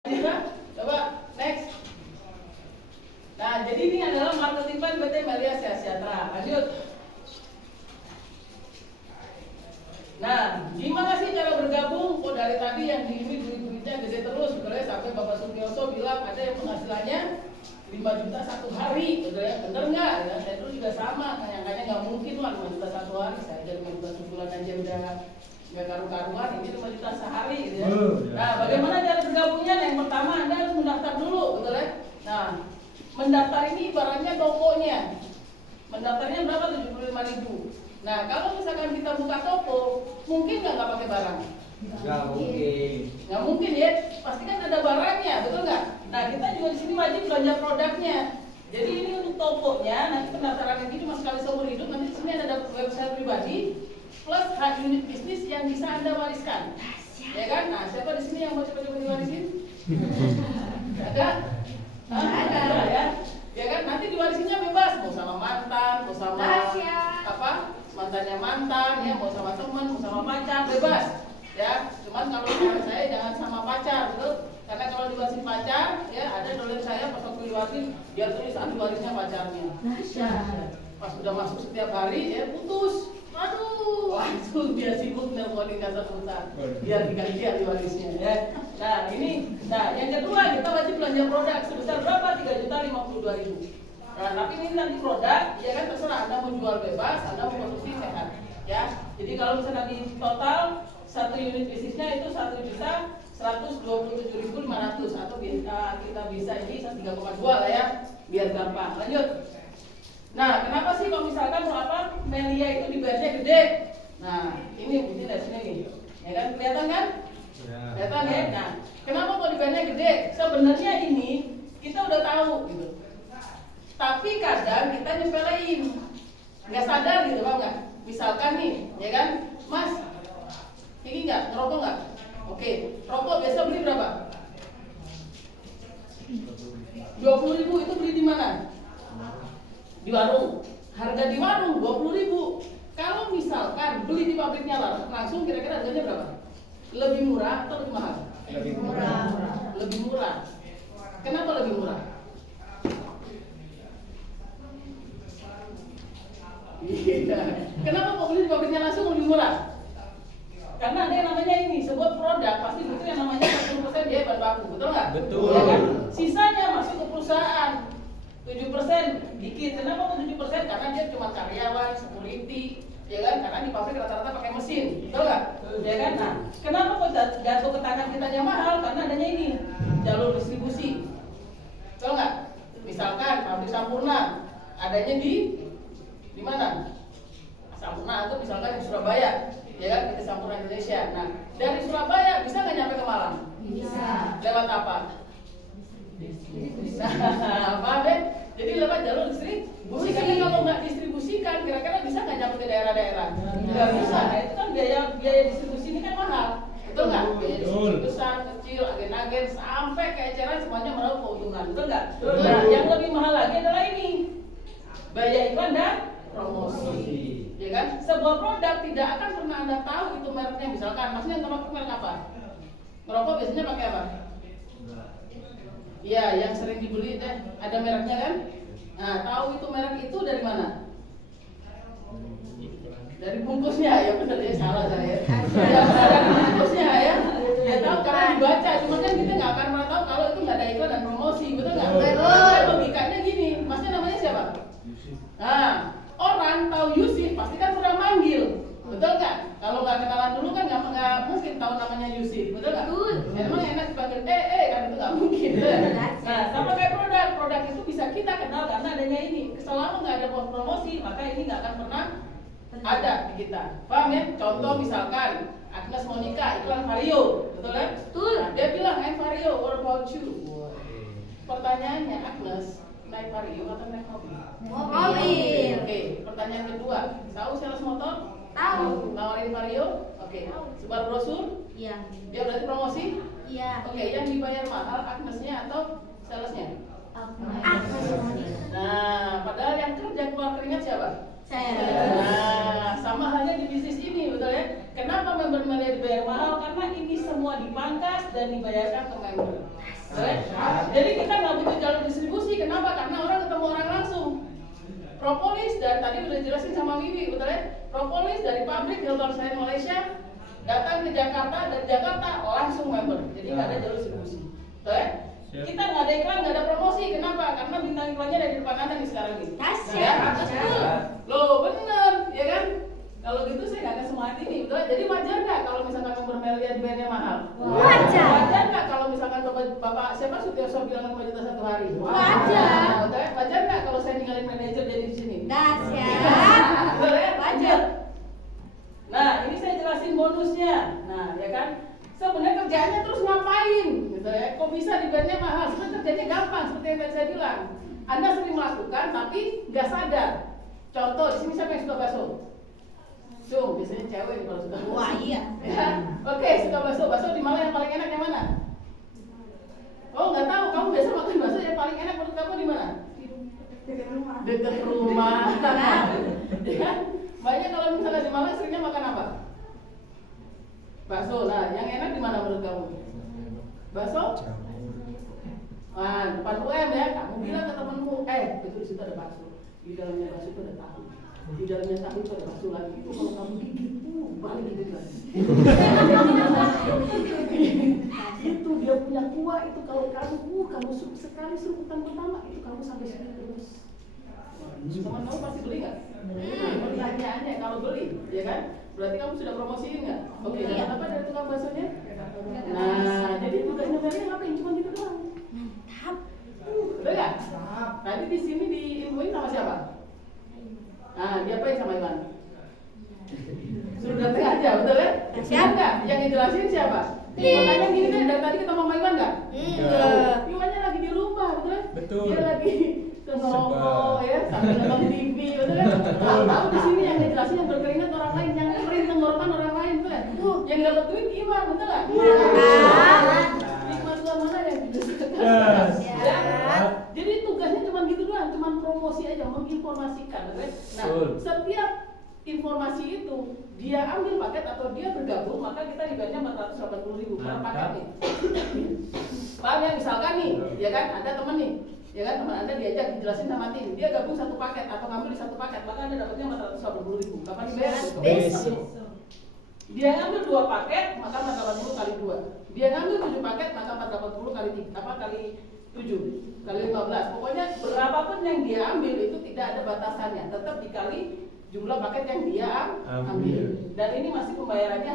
Coba next. Nah, jadi ini adalah marketing plan PT Melia Sejahtera. Lanjut. Nah, gimana sih cara bergabung? Oh, dari tadi yang di ini duit-duitnya gede terus, sebenarnya sampai Bapak Sugioso bilang ada yang penghasilannya 5 juta satu hari, gitu ya. Bener nggak? Ya, saya dulu juga sama, kayaknya nggak mungkin lah 5 juta satu hari. Saya aja 5 juta sebulan aja udah nggak karu-karuan, ini 5 juta sehari, gitu ya. Nah, bagaimana cara bergabungnya? Yang pertama Anda harus mendaftar dulu, betul ya. Nah, mendaftar ini ibaratnya tokonya. Mendaftarnya berapa? 75.000. Nah, kalau misalkan kita buka toko, mungkin nggak pakai barang? Nggak mungkin. Nggak mungkin ya, pasti kan ada barangnya, betul nggak? Nah, kita juga di sini wajib belanja produknya. Jadi ini untuk tokonya, nanti pendaftaran ini cuma sekali seumur hidup. Nanti di sini ada website pribadi plus hak unit bisnis yang bisa Anda wariskan. Ya kan? Nah, siapa di sini yang mau coba-coba diwarisin? Ada? Ada ya. Ya kan? Nanti diwarisinya bebas, mau sama mantan, mau sama apa? Mantannya mantan, ya mau sama teman, mau sama pacar, bebas. Ya, cuman kalau saran saya jangan sama pacar, betul? Karena kalau diwarisin pacar, ya ada dolen saya pas waktu diwarisin, dia tulis ahli warisnya pacarnya. Pas udah masuk setiap hari, ya putus. Aduh, langsung dia sibuk nelponin kasar perusahaan biar diganti ahli warisnya, ya. Nah ini, yang kedua kita wajib belanja produk sebesar berapa? 3.052.000. Nah, tapi ini nanti produk, ya kan terserah Anda mau jual bebas, Anda mau konsumsi sehat, ya. Jadi kalau misalnya di total satu unit bisnisnya itu 1.127.500 atau kita bisa ini 3,2 lah ya, biar gampang. Lanjut. Nah, kenapa sih kalau misalkan mau apa Melia itu dibayarnya gede? Nah, ini bukti dari sini nih, ya kan kelihatan kan? Kelihatan ya. Nah, kenapa kok dibayarnya gede? Sebenarnya ini kita udah tahu gitu. Tapi kadang kita nyepelein, nggak sadar gitu, Bang nggak? Misalkan nih, ya kan, Mas, ini nggak ngerokok nggak? Oke, rokok biasa beli berapa? 20.000 itu beli di mana? Di warung. Harga di warung 20.000. Kalau misalkan beli di pabriknya langsung kira-kira harganya berapa? Lebih murah atau lebih mahal? Lebih murah. Lebih murah. Kenapa lebih murah? Iya. Kenapa kok beli di pabriknya langsung lebih murah? Karena ada yang namanya ini, sebuah produk pasti butuh yang namanya 40% biaya bahan baku, betul nggak? Betul. Ya kan? Sisanya masuk ke perusahaan. 7% dikit. Kenapa kok 7%? Karena dia cuma karyawan, security, ya kan? Karena di pabrik rata-rata pakai mesin, betul nggak? Ya kan? Nah, kenapa kok jatuh ke tangan kita yang mahal? Karena adanya ini jalur distribusi, betul nggak? Misalkan pabrik Sampurna adanya di mana? Sampurna itu misalkan di Surabaya, ya kan? Kita Sampurna Indonesia. Nah, dari Surabaya bisa nggak nyampe ke Malang? Bisa. Lewat apa? Nah, apa deh? Jadi lewat jalur distribusi. Karena kalau nggak distribusikan, kira-kira bisa nggak nyampe ke daerah-daerah? Nggak bisa. Nah, itu kan biaya distribusi ini kan mahal, betul nggak? Biaya distribusi besar, kecil, agen-agen, sampai ke eceran semuanya meraup keuntungan, betul nggak? Nah, yang lebih mahal lagi adalah ini, biaya iklan dan promosi. Ya kan? Sebuah produk tidak akan pernah Anda tahu itu mereknya. Misalkan, maksudnya ngerokok merek apa? Ngerokok biasanya pakai apa? Iya, yang sering dibeli deh, ada mereknya kan? Nah, tahu itu merek itu dari mana? Dari bungkusnya, ya benar ya, salah saya. Ya, dari bungkusnya ya. Ya tahu karena dibaca, cuma kan kita nggak akan pernah tahu kalau itu nggak ada iklan dan promosi, betul nggak? Betul. Logikanya gini, masnya namanya siapa? Nah, orang tahu Yusuf pasti kan pernah manggil, betul nggak? Kalau nggak kenalan dulu kan nggak mungkin tahu namanya Yusuf, betul nggak? Ya, emang enak dipanggil kan itu nggak mungkin. Nah, sama kayak produk itu bisa kita kenal karena adanya ini. Selama nggak ada promosi, maka ini nggak akan pernah ada di kita. Paham ya? Contoh misalkan Agnes Monica iklan Vario, betul kan? Betul. Nah, dia bilang Vario, what about you? Pertanyaannya, Agnes naik Vario atau naik mobil? Mobil. Oke, pertanyaan kedua, tahu sales motor? Tahu. Nawarin Vario? Oke. Sebar brosur? Iya. Dia berarti promosi? Iya. Oke, yang dibayar mahal Agnesnya atau salesnya? Nah, padahal yang kerja keluar keringat siapa? Saya. Nah, sama halnya di bisnis ini, betul ya? Kenapa member Melia dibayar mahal? Karena ini semua dipangkas dan dibayarkan ke member. Jadi kita nggak butuh jalur distribusi. Kenapa? Karena orang ketemu orang langsung. Propolis dari tadi udah jelasin sama Wiwi, betul ya? Propolis dari pabrik Hilton Selain Malaysia datang ke Jakarta, dari Jakarta langsung member. Jadi nggak ada jalur distribusi, betul ya? Kita nggak ada iklan, nggak ada promosi. Kenapa? Karena bintang iklannya ada di depan Anda nih sekarang ini. Ya, betul. Loh, bener, ya kan? Kalau gitu saya nggak akan semangat ini, betul ya? Jadi wajar nggak kalau misalkan nomor Melia di bayarnya mahal? Wajar. Wajar nggak kalau misalkan Bapak siapa Sutioso bilang 5 juta satu hari? Wajar. Betul ya? Wajar nggak kalau saya ninggalin manajer jadi di sini? Dahsyat. Betul ya? Wajar. Nah, ini saya jelasin bonusnya. Nah, ya kan? Sebenarnya kerjaannya terus ngapain? Gitu ya. Kok bisa dibayarnya mahal? Sebenarnya kerjanya gampang seperti yang tadi saya bilang. Anda sering melakukan tapi nggak sadar. Contoh, di sini siapa yang suka bakso? Cung, biasanya cewek nih kalau suka bakso. Wah, iya. Ya. Oke, suka bakso. Bakso di Malang yang paling enak yang mana? Oh, nggak tahu. Kamu biasa makan bakso yang paling enak menurut kamu di mana? Dekat rumah. Ya. Banyak kalau misalnya di Malang seringnya makan apa? Bakso. Nah, yang enak di mana menurut kamu? Bakso? Nah, depan UM ya. Kamu bilang ke temanmu, betul di situ ada bakso. Di dalamnya bakso itu ada tahu. Di dalamnya tahu itu ada bakso lagi. Itu kalau kamu gigit, balik gigit lagi. Itu dia punya kuah. Itu kalau kamu sekali seruputan pertama itu kamu sampai sini terus. Teman kamu pasti beli nggak? Pertanyaannya kalau beli, ya kan? Berarti kamu sudah promosiin nggak? Oke, dapat apa dari tukang baksonya? Nah, jadi tugasnya Melia ngapain? Cuma gitu doang. Mantap. Betul nggak? Tadi di sini diinfoin sama siapa? Nah, diapain sama Iwan? Suruh datang aja, betul ya? Siapa? Yang ngejelasin siapa? Makanya gini deh, dari tadi kita sama Iwan nggak? Enggak. Iwannya lagi di rumah, betul ya? Betul. Dia lagi ngerokok ya, sambil nonton TV, betul ya? Tahu di sini yang ngejelasin yang berkeringat orang lain, yang kering tenggorokan orang lain, betul ya? Yang dapat duit Iwan, betul nggak? Nikmat Tuhan mana yang didesakkan? Yes. Ya. Jadi tugasnya cuma gitu doang, cuma promosi aja, menginformasikan, betul ya? Nah, setiap informasi itu dia ambil paket atau dia bergabung, maka kita dibayarnya 480.000 per paket nih. Paham ya? Misalkan nih, ya kan, ada temen nih, ya kan, teman Anda diajak dijelasin sama tim, dia gabung satu paket atau ngambil di satu paket, maka Anda dapatnya 480.000. Kapan dibayar? Besok. Dia ngambil 2 paket, maka 480 kali 2. Dia ngambil 7 paket, maka 480 kali 7 kali 15. Pokoknya berapapun yang dia ambil itu tidak ada batasannya, tetap dikali jumlah paket yang dia ambil. Dan ini masih pembayarannya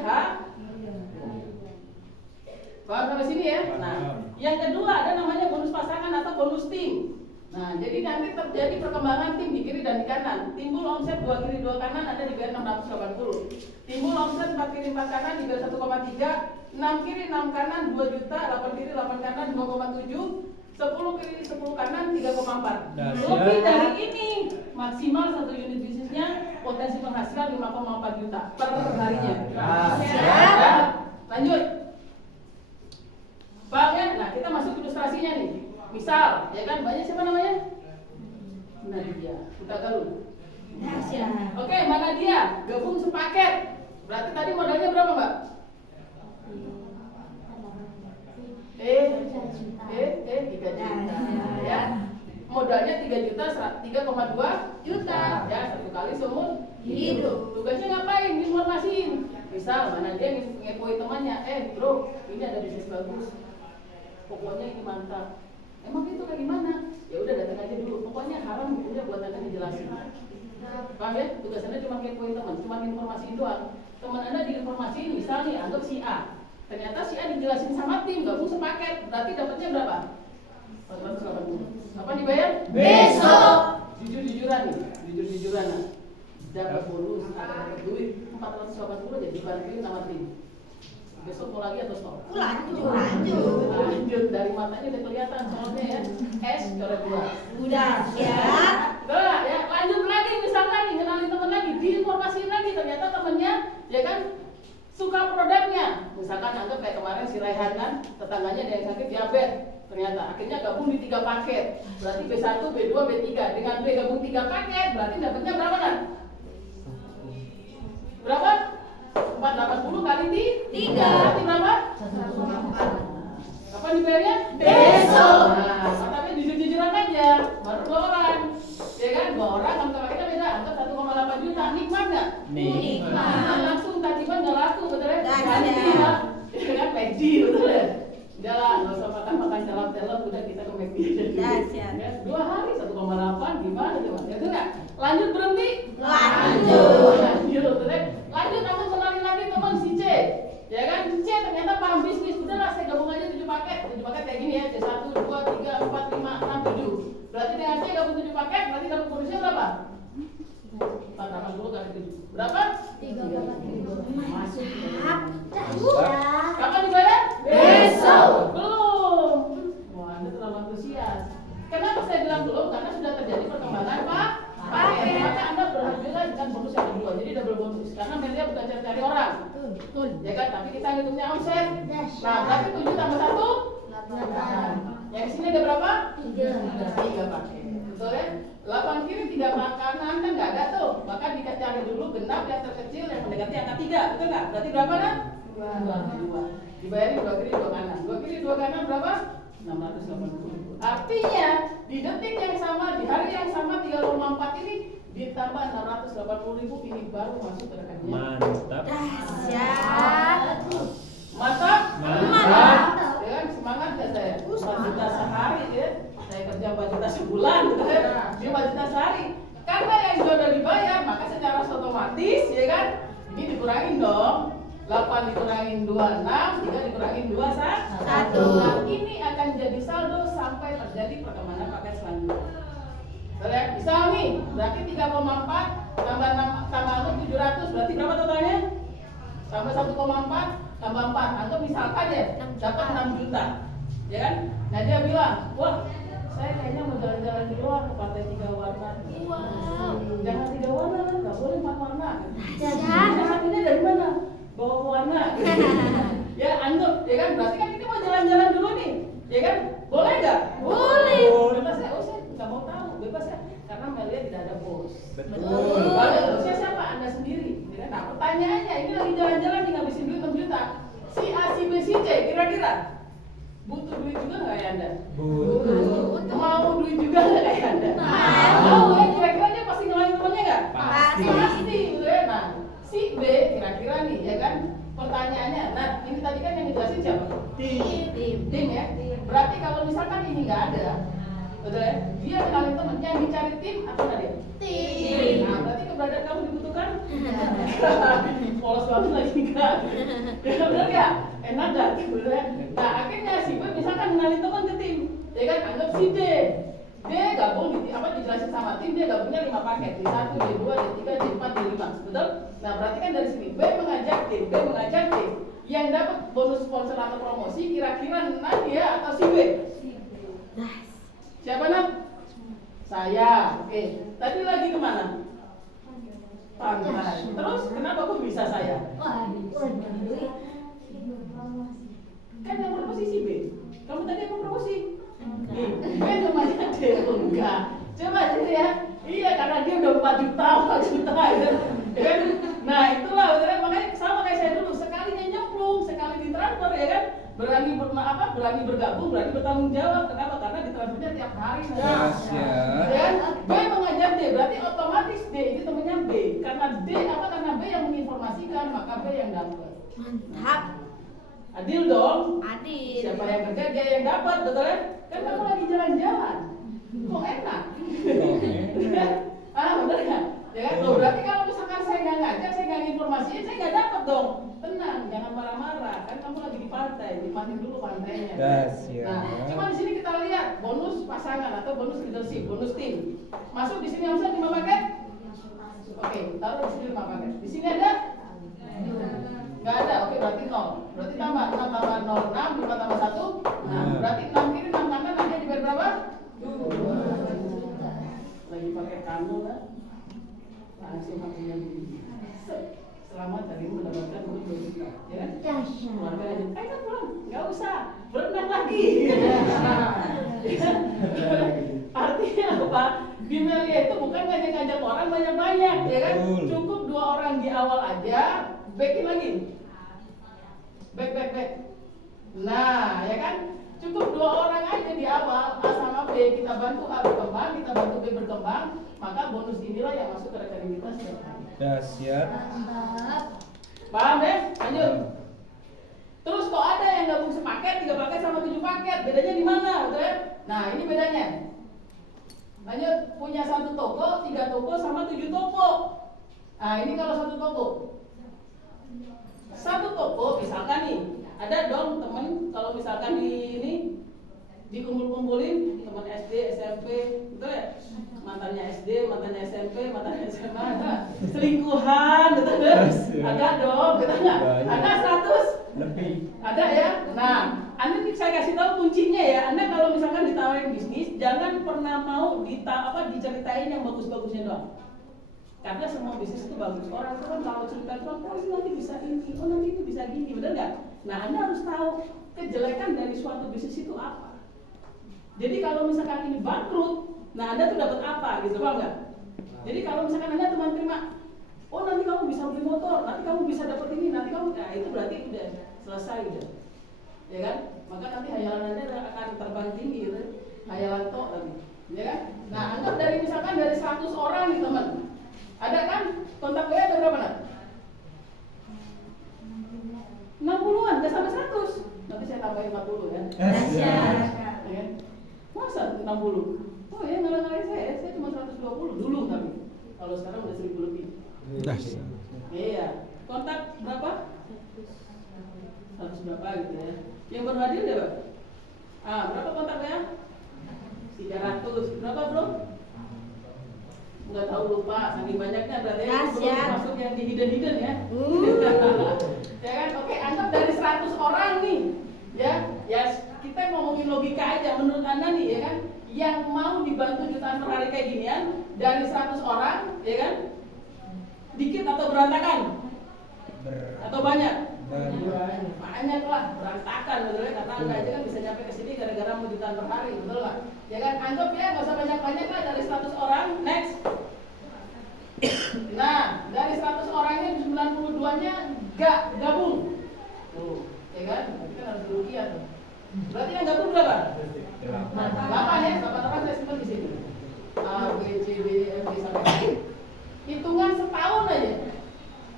paham sampai sini ya? Nah, yang kedua ada namanya bonus pasangan atau bonus tim. Nah, jadi nanti terjadi perkembangan tim di kiri dan di kanan. Timbul omset 2 kiri 2 kanan Anda dibayar 680. Timbul omset 4 kiri 4 kanan dibayar 1,3. 6 kiri 6 kanan 2 juta, 8 kiri 8 kanan 2,7. 10 kiri 10 kanan 3,4. Lebih dari ini maksimal satu unit bisnisnya potensi penghasilan 5,4 juta per harinya. Ya. Lanjut. Bang ya, nah kita masuk ilustrasinya nih. Misal, ya kan, banyak siapa namanya? Nadia, kita galuh. Dahsyat. Oke, Mbak Nadia, gabung sepaket. Berarti tadi modalnya berapa, Mbak? 3 juta. Ya. Modalnya 3 juta, 3,2 juta. Ya, 1 kali seumur hidup. Tugasnya ngapain? Informasiin. Misal, Mbak Nadia ngepoi temannya, bro, ini ada bisnis bagus. Pokoknya ini mantap. Emang itu kayak gimana? Ya udah datang aja dulu. Pokoknya haram hukumnya buat Anda dijelasin. Paham ya? Tugas Anda cuma kepoin teman, cuma informasi doang. Teman Anda diinformasiin, misal nih, anggap si A. Ternyata si A dijelasin sama tim, gabung sepaket. Berarti dapatnya berapa? 480. Kapan dibayar? Besok. Jujur-jujuran nih, jujur-jujuran. Nah. Dapat bonus, dapat duit 480 jadi bantuin sama tim. Besok mau lagi atau stop? Lanjut dari matanya udah kelihatan soalnya ya. Coret 2. Udah siap. Udah ya, lanjut lagi misalkan nih, kenalin temen lagi, diinformasiin lagi, ternyata temennya ya kan suka produknya. Misalkan anggap kayak kemarin si Raihan kan, tetangganya ada yang sakit diabetes. Ternyata akhirnya gabung di 3 paket. Berarti B1, B2, B3. Dengan B gabung 3 paket, berarti dapatnya berapa kan? Berapa? 480 kali 3. Berarti berapa? 1,4. Kapan dibayarnya? Besok. Nah, Nah, langsung tajiban nggak laku, betul ya? Dahsyat. Ganti ya, kan McD, betul ya? Udah lah, nggak usah makan telur, udah kita ke McD aja dulu. Dahsyat. Ya, 2 hari 1,8 gimana coba? Ya itu nggak? Lanjut berhenti? Lanjut. Lanjut, betul ya? Lanjut, aku kenalin lagi teman si C. Ya kan, si C ternyata paham bisnis. Udahlah, saya gabung aja 7 paket. 7 paket kayak gini ya, C1, 2, 3, 4, 5, 6, 7. Berarti dengan C gabung 7 paket, berarti dapat bonusnya berapa? 480 kali 7. Berapa? 30.000. Masuk. Dahsyat. Kapan dibayar? Besok. Belum. Wah, Anda terlalu antusias. Kenapa saya bilang belum? Karena sudah terjadi perkembangan paket. Maka Anda berhak juga dengan bonus yang kedua. Jadi double bonus. Karena Melia bukan cari-cari orang. Betul. Ya kan? Tapi kita ngitungnya omset. Nah, berarti 7 tambah 1? 8. Yang sini ada berapa? 3 paket. Betul ya? 8 kiri 3 kanan kan nggak ada tuh. Maka dicari dulu genap yang terkecil yang mendekati angka 3. Betul nggak? Berarti berapa kan? 2. Dibayarin 2 kiri 2 kanan. 2 kiri 2 kanan berapa? 680. Artinya di detik yang sama, di hari yang sama 3,4 ini ditambah 680.000 ini baru masuk ke rekannya. Mantap. Dahsyat. Mantap? Mantap. Ya kan semangat ya saya. 4 juta sehari ya. Saya kerja 4 juta sebulan gitu ya. Dia 4 juta sehari. Karena yang sudah dibayar, maka secara otomatis ya kan ini dikurangin dong. 8 dikurangin 26, 3 dikurangin 2, 1. Nah, ini akan jadi saldo sampai terjadi perkembangan paket selanjutnya. Boleh? Misal nih, berarti 3,4 tambah 6 tambah 700, berarti berapa totalnya? Tambah 1,4 tambah 4. Anggap misalkan ya, dapat 6 juta. Ya kan? Nah, dia bilang, "Wah, saya kayaknya mau jalan-jalan di luar ke pantai 3 warna." Wow. Jangan 3 warna kan, nggak boleh 4 warna. Dahsyat. Nah, satunya dari mana? Bawa warna. Ya, anggap, ya kan? Berarti kan kita mau jalan-jalan dulu nih. Ya kan? Boleh nggak? Boleh. Bebas ya? Oh, saya nggak mau tahu. Bebas ya? Karena Melia tidak ada bos. Betul. Kalau bosnya siapa? Anda sendiri. Ya kan? Nah, pertanyaannya, ini lagi jalan-jalan nih ngabisin duit 6 juta. Si A, si B, si C, kira-kira butuh duit juga nggak ya Anda? Butuh. Mau duit juga nggak kayak Anda? Mau. Mau ya? Kira-kira dia pasti ngelain temannya nggak? Pasti. Pasti, gitu ya. Nah, si B kira-kira nih, ya kan? Pertanyaannya, nah ini tadi kan yang ngejelasin siapa? Tim ya. Berarti kalau misalkan ini nggak ada, betul ya? Dia kenalin teman, yang dicari tim atau nggak dia? Tim. Nah, berarti keberadaan kamu dibutuhkan? Polos banget lagi kan? Ya benar ya? Enak gak? Betul ya? Nah, akhirnya si B misalkan kenalin teman ke tim, ya kan? Anggap si D. D gabung dijelasin sama tim, dia gabungnya 5 paket, D1, D2, D3, D4, D5, betul? Nah, berarti kan dari sini B mengajak D, yang dapat bonus sponsor atau promosi kira-kira Nadia atau si B? Siapa Nat? Saya, oke. Tadi lagi kemana? Pantai. Terus kenapa kok bisa saya? Kan yang promosi si B. Kamu tadi yang promosi? Kan namanya D, enggak. Coba aja ya. Iya, karena dia udah 4 juta ya. Kan? Nah, itulah betul, makanya sama kayak saya dulu, sekalinya nyemplung, sekali ditransfer ya kan. Berani bergabung, berani bertanggung jawab. Kenapa? Karena ditransfernya tiap hari. Dahsyat. Ya kan? B mengajak D, berarti otomatis D ini temennya B. Karena D karena B yang menginformasikan, maka B yang dapat. Mantap. Adil dong. Adil. Siapa yang kerja dia yang dapat, betul ya? Kan kamu lagi jalan-jalan. Kok enak? Bener nggak? Ya kan? Loh, berarti kalau misalkan saya nggak ngajak, saya nggak informasiin, saya nggak dapat dong. Tenang, jangan marah-marah. Kan kamu lagi di pantai, nikmatin dulu pantainya. Dahsyat. Nah, cuma di sini kita lihat bonus pasangan atau bonus leadership, bonus tim. Masuk di sini omset 5 paket. Oke, taruh di sini 5 paket. Di sini ada? Nggak ada. Oke, berarti 0. Berarti tambah 6 tambah 0 6, 5 tambah 1. Nah, berarti 6 kiri 6 kanan nanti dibayar berapa? 2 juta. Lagi pakai kamu kan? Langsung pakai begini. Selamat hari ini mendapatkan uang 2 juta, ya kan? Keluarga aja, kan pulang, nggak usah berenang lagi. Artinya apa? Di Melia itu bukan ngajak-ngajak orang banyak-banyak, ya kan? Cukup 2 orang di awal aja, backin lagi. Back. Nah, ya kan? Cukup 2 orang aja di awal, A sama B, kita bantu A berkembang, kita bantu B berkembang, maka bonus inilah yang masuk ke rekening kita setiap hari. Dahsyat. Paham deh? Lanjut. Terus kok ada yang gabung sepaket, 3 paket sama 7 paket, bedanya di mana? Betul ya? Nah, ini bedanya. Lanjut, punya 1 toko, 3 toko sama 7 toko. Nah, ini kalau 1 toko. 1 toko, misalkan nih, ada dong temen kalau misalkan di ini dikumpul-kumpulin teman SD, SMP, betul ya? Mantannya SD, mantannya SMP, mantannya SMA, ada selingkuhan, betul ya? Ada dong, betul nggak? Ada 100 Lebih. ada ya. Nah, Anda saya kasih tahu kuncinya ya. Anda kalau misalkan ditawarin bisnis, jangan pernah mau diceritain yang bagus-bagusnya doang. Karena semua bisnis itu bagus. Orang itu kan kalau cerita doang, oh ini nanti bisa ini, oh nanti itu bisa gini, benar nggak? Nah, Anda harus tahu kejelekan dari suatu bisnis itu apa. Jadi kalau misalkan ini bangkrut, nah Anda tuh dapat apa gitu, paham nggak? Jadi kalau misalkan Anda cuma terima, oh nanti kamu bisa beli motor, nanti kamu bisa dapat ini, nanti kamu, nah itu berarti udah selesai udah, ya kan? Maka nanti hayalan Anda akan terbang tinggi, gitu. Hayalan tok tadi, ya kan? Nah anggap dari misalkan dari 100 orang nih teman, ada kan kontak WA ada berapa nak? 60-an, nggak sampai 100. Nanti saya tambahin 40 ya. Dahsyat. Ya. Masa 60? Oh ya ngalah-ngalahin saya cuma 120 dulu tapi. Kalau sekarang udah 1000 lebih. Dahsyat. Iya. Kontak berapa? 100 berapa gitu ya. Yang baru hadir ya, Pak? Berapa kontaknya? 300. Berapa, Bro? Enggak tahu, lupa, saking banyaknya berarti belum masuk yang di hidden ya. Ya kan? Oke, anggap dari 100 orang nih. Ya kita ngomongin logika aja. Menurut Anda nih ya kan, yang mau dibantu jutaan per hari kayak ginian dari 100 orang, ya kan? Dikit atau berantakan? Atau banyak? Banyak lah, berantakan betul ya, karena Anda aja kan bisa nyampe ke sini gara-gara mau jutaan per hari, betul nggak? Ya kan, anggap ya nggak usah banyak-banyak lah dari 100 orang, next. Nah, dari 100 orangnya 92-nya nggak gabung, tuh, ya kan? Berarti kan harus kerugian tuh. Berarti yang gabung berapa? 8 ya, 8 orang saya simpan di sini. A, B, C, D, E, F, G sampai Z. Hitungan setahun aja.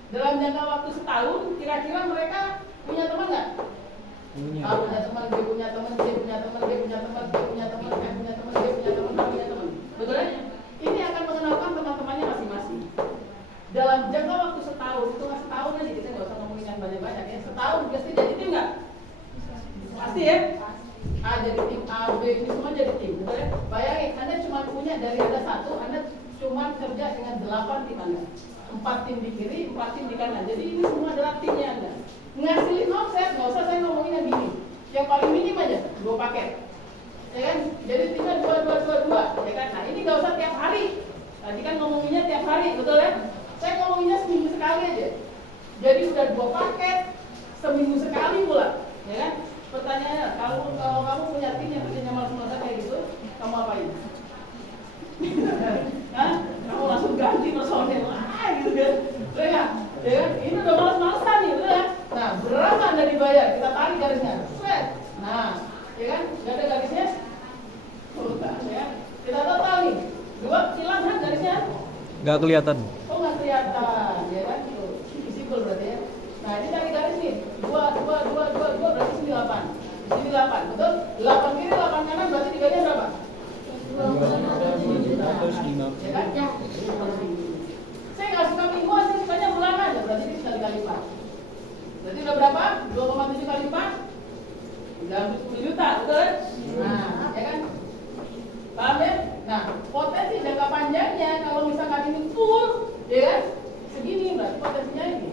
Dalam jangka waktu setahun, kira-kira mereka punya teman nggak? Punya. A punya teman, B punya teman, C punya teman, D punya teman, C punya teman, F punya teman, G punya teman, H punya teman. Betul ya? Ini akan mengenalkan teman-temannya masing-masing. Dalam jangka waktu setahun, hitungan setahun aja, kita nggak usah ngomongin yang banyak-banyak ya. Setahun pasti jadi tim nggak? Pasti ya? A jadi tim, A, B ini semua jadi tim, betul ya? Bayangin, Anda cuma punya dari ada 1, Anda cuma kerja dengan 8 tim Anda. 4 tim di kiri, 4 tim di kanan. Jadi ini semua adalah timnya Anda. Ngasilin offset, nggak usah saya ngomongin yang gini. Yang paling minim aja, 2 paket. Ya kan? Jadi timnya 2, ya kan? Nah ini nggak usah tiap hari. Tadi kan ngomonginnya tiap hari, betul ya? Saya ngomonginnya seminggu sekali aja. Jadi sudah 2 paket, seminggu sekali pula, ya kan? Pertanyaannya, kalau kamu punya tim yang kerjanya malas-malasan kayak gitu, kamu apain? Hah? Kamu langsung ganti personel, gitu kan? Ya kan? Ini udah malas-malasan nih, betul ya? Nah, berapa Anda dibayar? Kita tarik garisnya. Set. Nah, ya kan? Gak ada garisnya? Ya. Kita total nih. 2 hilang kan garisnya? Nggak kelihatan. Oh, nggak kelihatan, ya kan? Tuh, visible berarti ya. Nah, ini cari garis nih. 2 berarti sini 8. Sini 8, betul? 8 kiri, 8 kanan berarti dikalinya berapa? 250. Ya kan? Saya nggak suka mingguan, saya sukanya bulanan aja. Berarti ini sudah dikali 4. Berarti udah berapa? 2,7 kali 4? 10 juta, betul? Nah, ya kan? Paham ya? Nah, potensi jangka panjangnya kalau misalkan ini full, ya kan? Segini berarti potensinya ini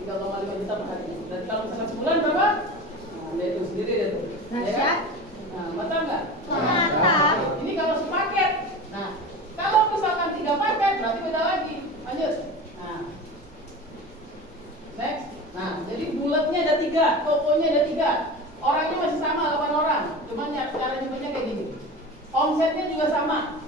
3,5 juta per hari. Berarti kalau misalkan sebulan berapa? Nah, itu sendiri deh tuh. Ya kan? Nah, mantap nggak? Mantap. Ini kalau sepaket. Nah, kalau misalkan 3 paket berarti beda lagi. Lanjut. Nah, next. Nah, jadi bulatnya ada 3, tokonya ada 3. Orangnya masih sama 8 orang. Cuman cara nyebutnya kayak gini. Omsetnya juga sama.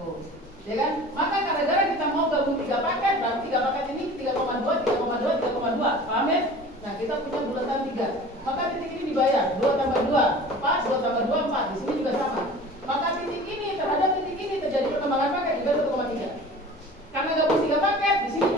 Tuh. Ya kan? Maka gara-gara kita mau gabung 3 paket, berarti 3 paket ini 3,2, 3,2, 3,2. Paham ya? Nah, kita punya bulatan 3. Maka titik ini dibayar 2 tambah 2, pas 2 tambah 2, 4. Di sini juga sama. Maka titik ini terhadap titik ini terjadi perkembangan paket juga 1,3. Karena gabung 3 paket, di sini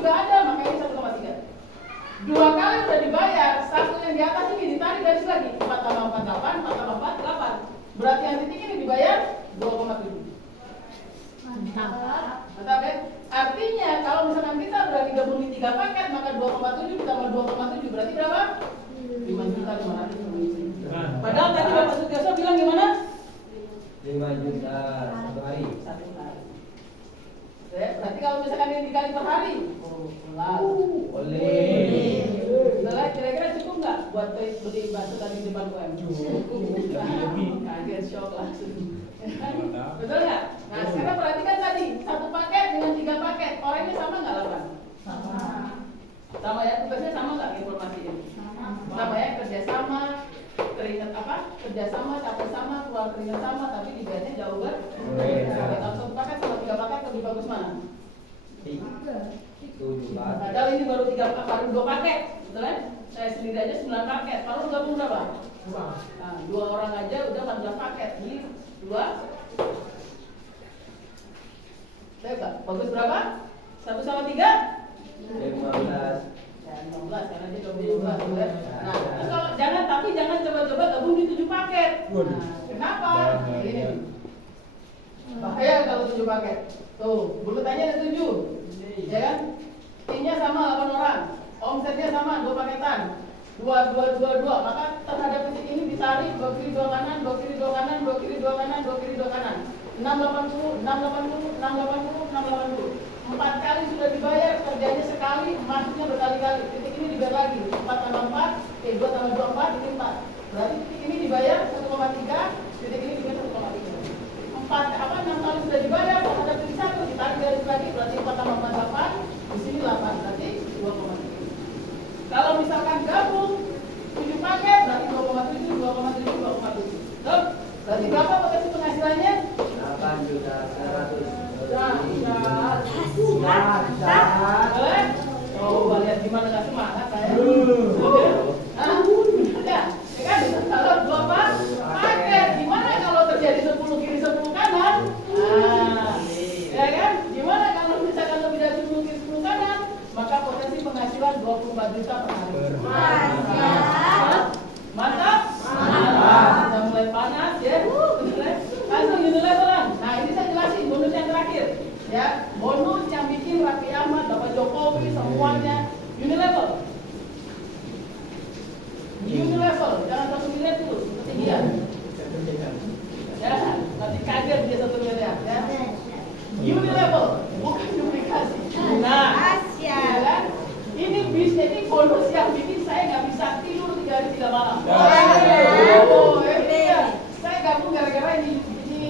kalau misalkan ini dikali per hari, Boleh. Saudara, kira-kira cukup nggak buat beli bakso tadi di depan UM? Kaget, shock langsung. Betul nggak? Nah, sekarang perhatikan tadi, satu paket dengan 3 paket, orangnya sama nggak 8? Sama ya, tugasnya sama nggak informasinya? Sama ya, kerjasama, keringat apa? Kerjasama, capek sama, keluar keringat sama, tapi dibayarnya jauh kan? Kalau satu paket sama 3 paket lebih bagus mana? Padahal ini baru 2 paket, betul kan? Saya sendiri aja 9 paket, kalau gabung berapa? Nah, 2 orang aja udah 14 paket, jadi 2. Bagus berapa? 1 sama 3? 15. Ya 16 karena dia 12 kan? Nah, terus kalau jangan coba-coba gabung di 7 paket. Nah, kenapa? Ini bahaya kalau 7 paket. Tuh, bulutannya ada 7. Ya kan? Timnya sama 8 orang. Omsetnya sama 2 paketan. 2, maka terhadap titik ini ditarik 2 kiri 2 kanan, 2 kiri 2 kanan, 2 kiri 2 kanan, 2 kiri 2 kanan. 680, 680, 680, 680. 4 kali sudah dibayar, kerjanya sekali, masuknya berkali-kali. Titik ini dibayar lagi 4 tambah 4, 2 tambah 2 4, ini 4. Berarti titik ini dibayar 1,3, titik ini dibayar 1,3. 6 kali sudah dibayar, terhadap titik 1 ditarik garis lagi, berarti 4 tambah 4 8, di sini 8, berarti 2,3. Kalau misalkan gabung 7 paket, berarti 2,7, 2,7, 2,7. Berarti berapa potensi penghasilannya? 8.100.000. Coba lihat gimana nggak semangat saya. Udah, ya kan? Kalau 2 paket, gimana kalau terjadi 10 kiri 10 kanan? Nah, ya kan? Gimana kalau misalkan lebih dari 10 kiri 10 kanan? Maka potensi penghasilan 24 juta per hari. Mantap? Sudah mulai panas ya. Langsung unilevelan. Nah, ini saya jelasin bonus yang terakhir. Ya, bonus yang bikin Raffi Ahmad, Bapak Jokowi semuanya unilevel. Unilevel, jangan 1 miliar dulu, ketinggian. Ya, nanti kaget dia 1 miliar ya. Unilevel, bukan duplikasi. Nah, ya kan? Ini bisnis, ini bonus yang bikin saya nggak bisa tidur 3 hari 3 malam. Saya gabung gara-gara ini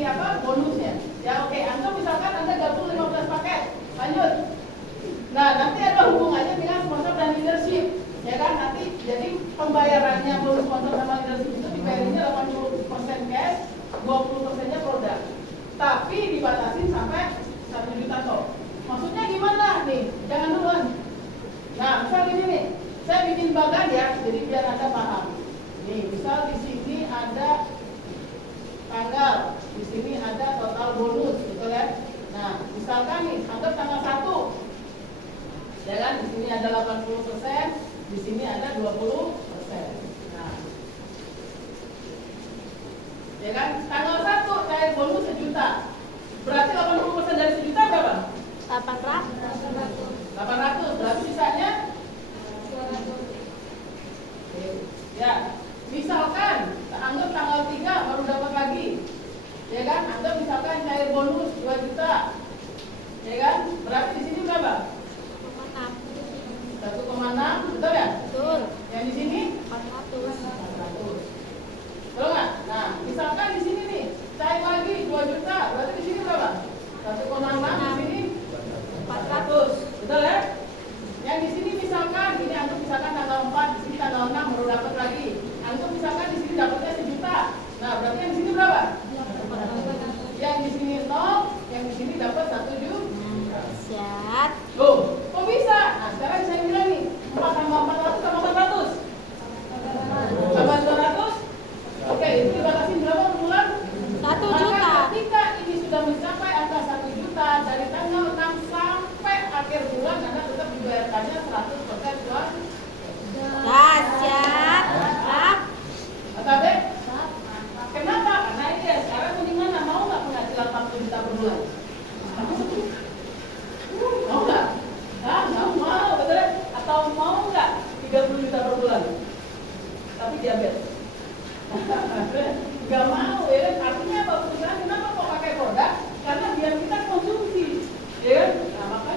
apa bonusnya. Ya oke, Anda misalkan Anda gabung 15 paket, lanjut. Nah, nanti ada hubungannya dengan sponsor dan leadership. Ya kan, nanti jadi pembayarannya bonus sponsor sama leadership itu dibayarnya 80% cash, 20%-nya produk. Tapi dibatasin sampai 1 juta toh. Maksudnya gimana nih? Jangan duluan. Nah, misal ini nih, saya bikin bagan ya, jadi biar Anda paham. Nih, misal di sini ada tanggal, di sini ada total bonus, betul ya? Nah, misalkan nih, anggap tanggal 1, ya kan? Di sini ada 80%, di sini ada 20%. Nah, ya kan? Tanggal 1 cair bonus 1 juta. Berarti 80% dari 1 juta berapa? 800. Berarti sisanya 200. Ya, misalkan anggap tanggal 3 baru dapat lagi. Ya kan? Anggap misalkan cair bonus 2 juta. Ya kan? Berarti di sini berapa? 1,6, betul ya? Betul. Yang di sini 400. Betul nggak? Nah, misalkan di sini nih cair lagi 2 juta, berarti di sini berapa? 1,6, di sini 400, betul ya? Yang di sini misalkan ini anggap misalkan tanggal 4, di sini tanggal 6 baru dapat lagi. Anggap misalkan di sini dapatnya 1 juta. Nah, berarti yang di sini berapa? Yang di sini 0, yang di sini dapat 1 juta. Siap. Loh, kok bisa? Nah, sekarang saya bilang nih, 4 tambah 400 tambah 400. Tambah 200. Oke, itu dibatasin berapa per bulan? 1 juta. Maka ketika ini sudah mencapai angka 1 juta dari tanggal 6 sampai akhir bulan, Anda tetap dibayarkannya 100% uang. Dahsyat. Mantap deh? Kenapa? Karena ini ya, sekarang bagaimana? Mau nggak penghasilan 40 juta per bulan? Mau nggak? Nah, nggak mau, betul ya? Atau mau nggak 30 juta per bulan? Tapi diabetes. Nggak mau, ya kan? Artinya apa? Perusahaan kenapa kok pakai produk? Karena biar kita konsumsi, ya kan? Nah, maka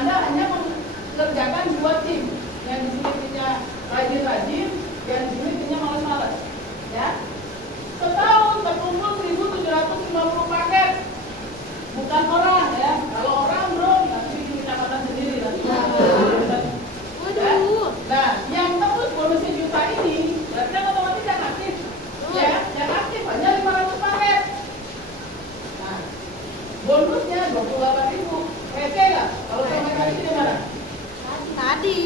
Anda hanya mengerjakan 2 tim. Yang di sini timnya rajin-rajin, yang di sini timnya malas-malas. Ya. Setahun terkumpul 1.750 paket. Bukan orang ya. Kalau orang bro, nanti bikin kecamatan sendiri nanti. Waduh. Nah, yang tembus bonusnya juta ini, berarti kan otomatis yang aktif. Ya, yang aktif hanya 500 paket. Nah, bonusnya 28.000. Receh nggak? Kalau sama kali ini di mana? Tadi.